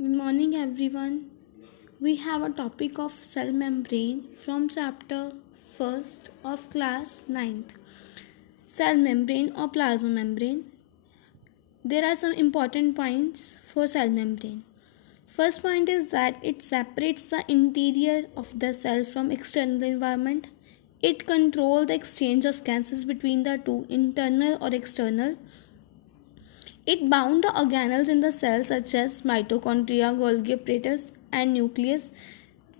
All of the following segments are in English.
Good morning, everyone. We have a topic of cell membrane from chapter 1st of class ninth. Cell membrane or plasma membrane. There are some important points for cell membrane. First point is that it separates the interior of the cell from external environment. It controls the exchange of gases between the two, internal or external. It bound the organelles in the cell such as mitochondria, Golgi apparatus and nucleus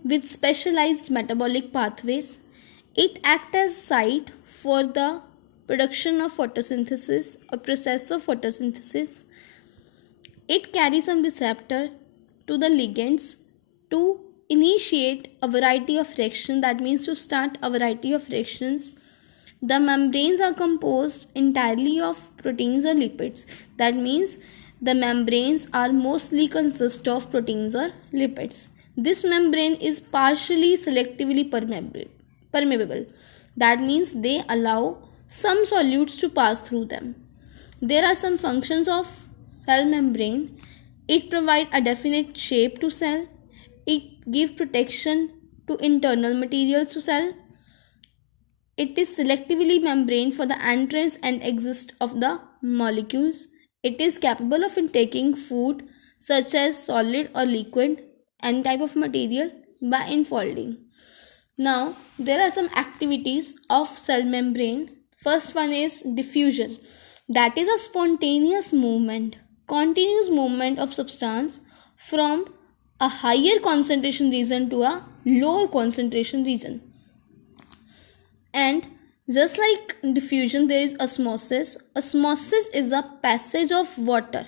with specialized metabolic pathways. It acts as site for the production of photosynthesis or process of photosynthesis. It carries some receptor to the ligands to initiate a variety of reactions, that means to start a variety of reactions. The membranes are composed entirely of proteins or lipids. That means the membranes are mostly consist of proteins or lipids. This membrane is partially selectively permeable. That means they allow some solutes to pass through them. There are some functions of cell membrane. It provides a definite shape to cell. It gives protection to internal materials to cell. It is selectively membrane for the entrance and exit of the molecules. It is capable of intaking food such as solid or liquid, any type of material by enfolding. Now, there are some activities of cell membrane. First one is diffusion. That is a spontaneous movement, continuous movement of substance from a higher concentration region to a lower concentration region. And just like diffusion, there is osmosis. Osmosis is a passage of water.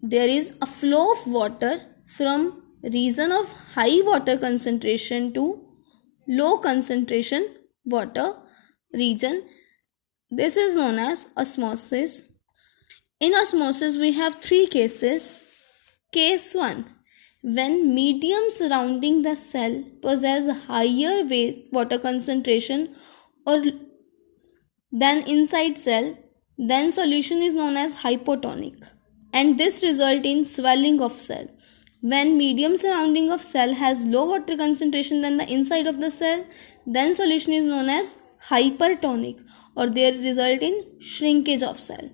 There is a flow of water from region of high water concentration to low concentration water region. This is known as osmosis. In osmosis, we have three cases. Case 1, when medium surrounding the cell possess higher water concentration or than inside cell, then solution is known as hypotonic, and this result in swelling of cell. When medium surrounding of cell has low water concentration than the inside of the cell, then solution is known as hypertonic, or there result in shrinkage of cell.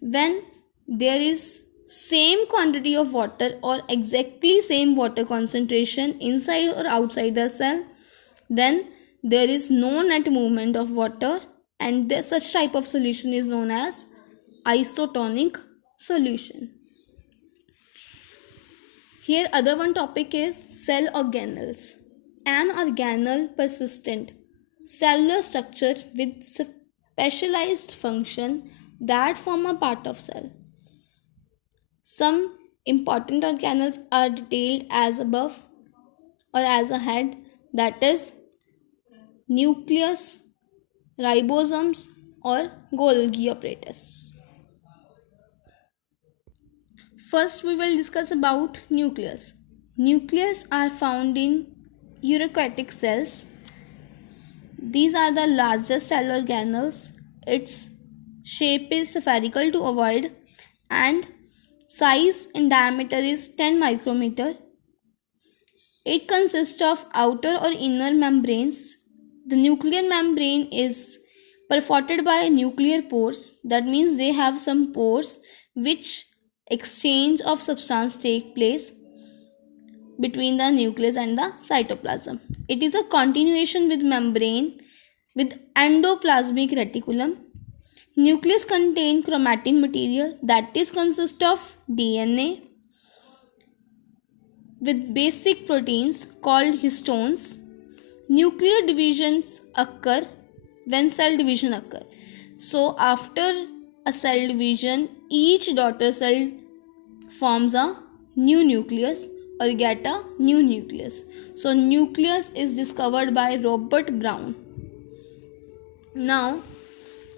When there is same quantity of water or exactly same water concentration inside or outside the cell, then there is no net movement of water, and such type of solution is known as isotonic solution. Here other one topic is cell organelles. An organelle persistent cellular structure with specialized function that form a part of cell. Some important organelles are detailed as above or as ahead, that is nucleus, ribosomes or Golgi apparatus. First we will discuss about nucleus. Nucleus are found in eukaryotic cells. These are the largest cell organelles. Its shape is spherical to ovoid and size in diameter is 10 micrometer. It consists of outer or inner membranes. The nuclear membrane is perforated by nuclear pores. That means they have some pores which exchange of substance take place between the nucleus and the cytoplasm. It is a continuation with membrane with endoplasmic reticulum. Nucleus contain chromatin material that is consist of DNA with basic proteins called histones. Nuclear divisions occur when cell division occur. So after a cell division, each daughter cell forms a new nucleus or get a new nucleus. So nucleus is discovered by Robert Brown. Now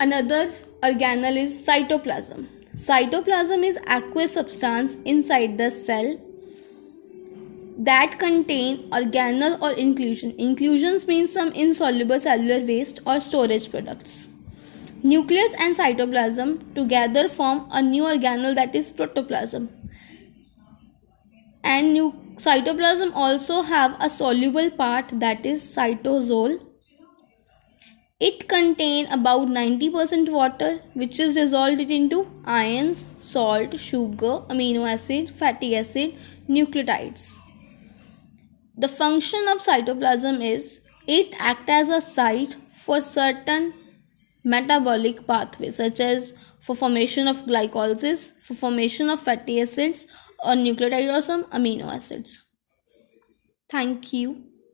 another organelle is cytoplasm. Cytoplasm is aqueous substance inside the cell that contain organelle or inclusion. Inclusions means some insoluble cellular waste or storage products. Nucleus and cytoplasm together form a new organelle, that is protoplasm. And cytoplasm also have a soluble part, that is cytosol. It contains about 90% water, which is dissolved into ions, salt, sugar, amino acid, fatty acid, nucleotides. The function of cytoplasm is it acts as a site for certain metabolic pathways, such as for formation of glycolysis, for formation of fatty acids or nucleotide or some amino acids. Thank you.